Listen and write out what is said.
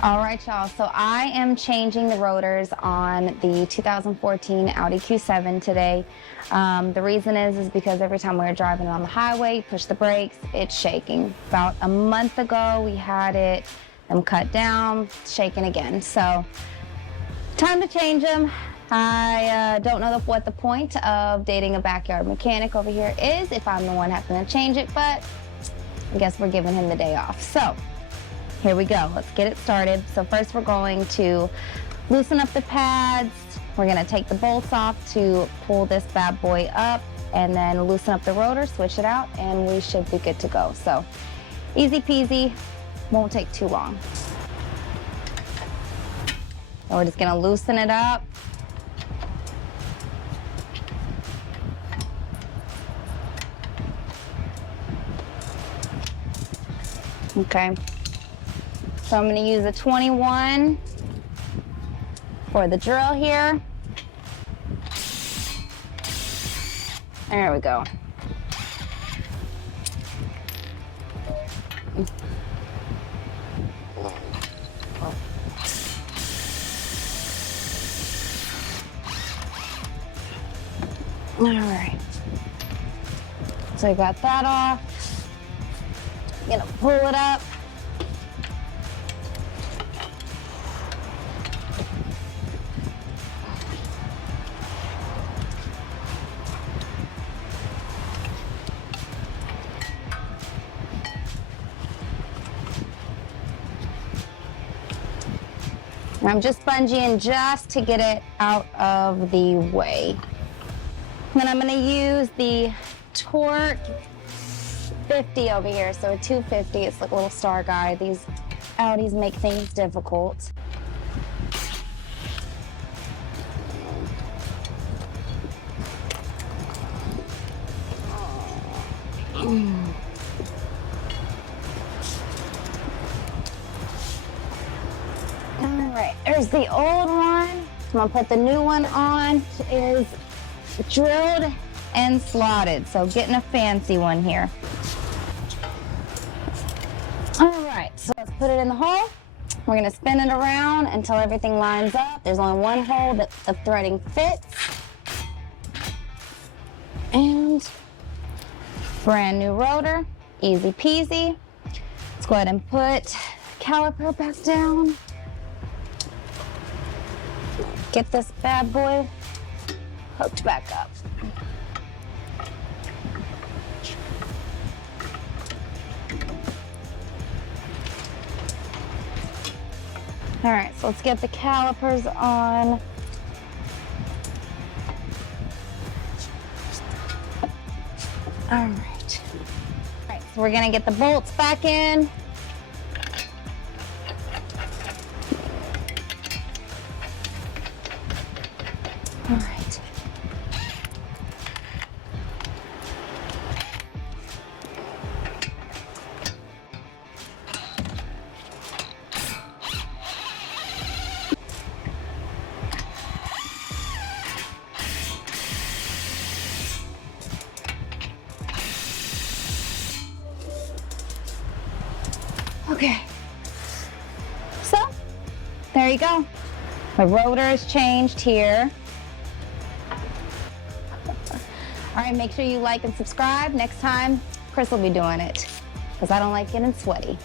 All right, y'all, so I am changing the rotors on the 2014 Audi Q7 today. The reason is because every time we're driving on the highway, push the brakes, it's shaking. About a month ago, we had it cut down, shaking again. So time to change them. I don't know what the point of dating a backyard mechanic over here is if I'm the one having to change it, but I guess we're giving him the day off. So here we go, let's get it started. So first we're going to loosen up the pads. We're gonna take the bolts off to pull this bad boy up and then loosen up the rotor, switch it out, and we should be good to go. So easy peasy, won't take too long. So we're just gonna loosen it up. Okay. So I'm going to use a 21 for the drill here. There we go. All right. So I got that off. I'm going to pull it up. I'm just bungeeing just to get it out of the way. And then I'm going to use the Torque 50 over here. So a 250, it's like a little star guide. These Audis make things difficult. All right, there's the old one. I'm gonna put the new one on. It is drilled and slotted, so getting a fancy one here. All right, so let's put it in the hole. We're gonna spin it around until everything lines up. There's only one hole that the threading fits. And brand new rotor, easy peasy. Let's go ahead and put caliper back down. Get this bad boy hooked back up. All right, so let's get the calipers on. All right. All right, so we're gonna get the bolts back in. All right. Okay. So, there you go. My rotor is changed here. All right, make sure you like and subscribe. Next time, Chris will be doing it because I don't like getting sweaty.